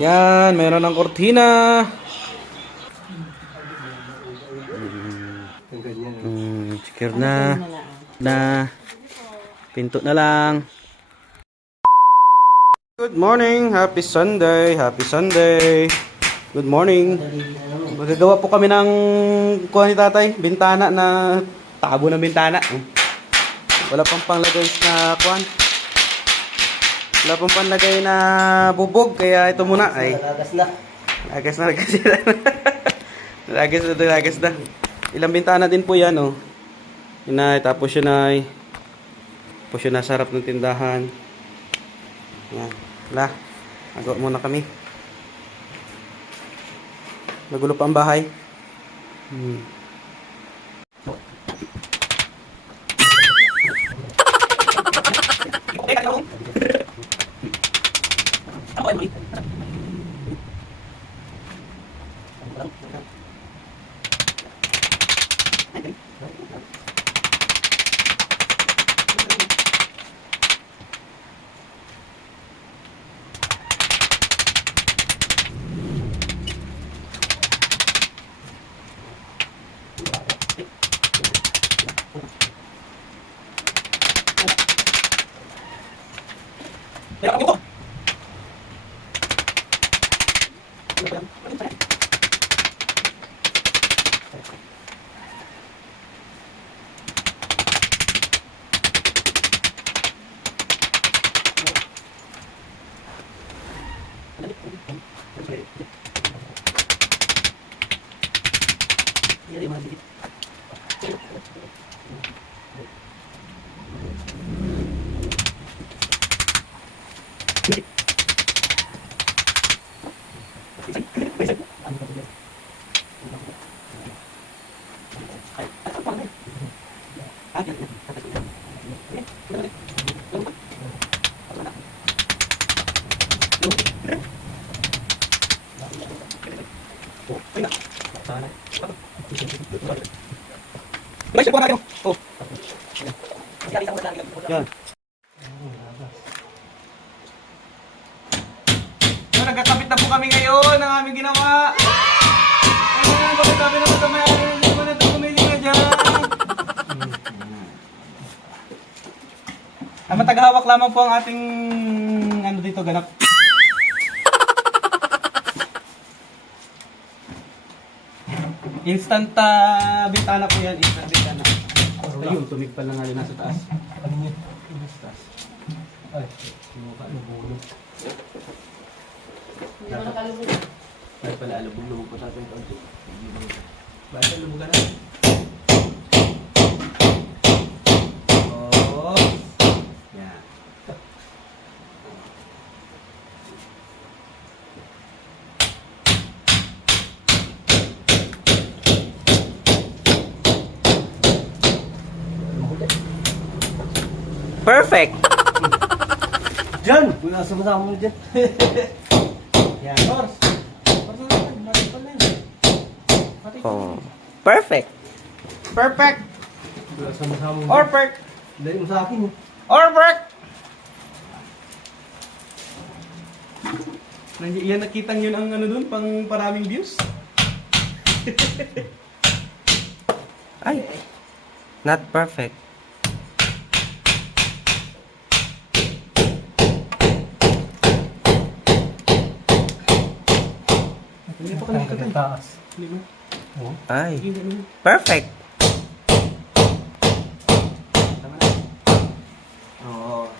Yan, mayroon ng kortina. Yung ganyan. Mm, secure na. Na. Pinto na lang. Good morning. Happy Sunday. Happy Sunday. Good morning. Magagawa po kami ng kuha ni tatay. Bintana na tabo ng bintana. Wala pang panglagay na kuhan. Wala pang panlagay na bubog. Kaya ito muna ay Nagagas na. Lagas na, lagas na. lagas na, lagas na. Ilang bintana din po yan, oh. Yun na, tapos yun ay, tapos yun nasa harap ng tindahan. Yan. Wala. Agaw muna kami. Nagulo pa ang bahay. Hmm. Ay maliit. Thank you. Kaya ako ito. Ini Guys, ikuha natin. Oh. Yan. Kami ngayon ng aming ginawa. Ayan, bakit sabi na sa may ari hindi ko na ito kumili ka dyan. Ang mataghawak lamang po ang ating ano dito ganap. Instant uh, bintana po yan, instant bintana. Ayun, tumig pa lang nga yun nasa taas. Ano niya? Nasa taas. Ay, mukha na bulo. Ay pala, alubog-lubog pa sa atin konti. Bakit alubog ka na? Perfect! Diyan! Kung nasa mo dyan. Yan, Tors. Na lang? Oh, perfect. Perfect! Kung nasa masama mo Or perfect! Dali mo sa akin eh. Or perfect! Nandiyan yan nakita yun ang ano dun, pang paraming views. Ay, not perfect. Hindi pa Ang taas. Mo. Oo. Ay, mo. perfect. Tama na. Oo.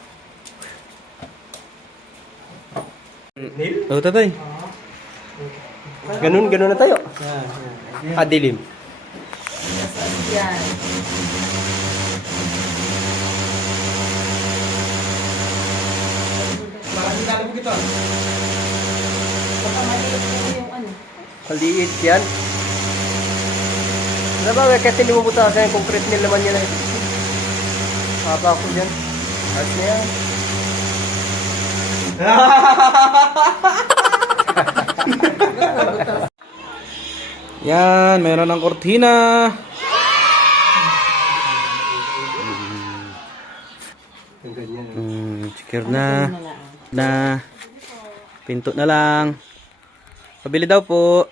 Nail? Oh, tatay. Ganun, ganun na tayo. Yan, yan. Yan. Parang hindi talabog ito. Baka maliit yung ano. Maliit yan. Ano ba, kasi mo butasan yung concrete nil naman yan eh. Haba ko dyan. Ayos na yan. Yan, meron ng kortina. Mm, secure na. Na. Pinto na lang. Pabili daw po.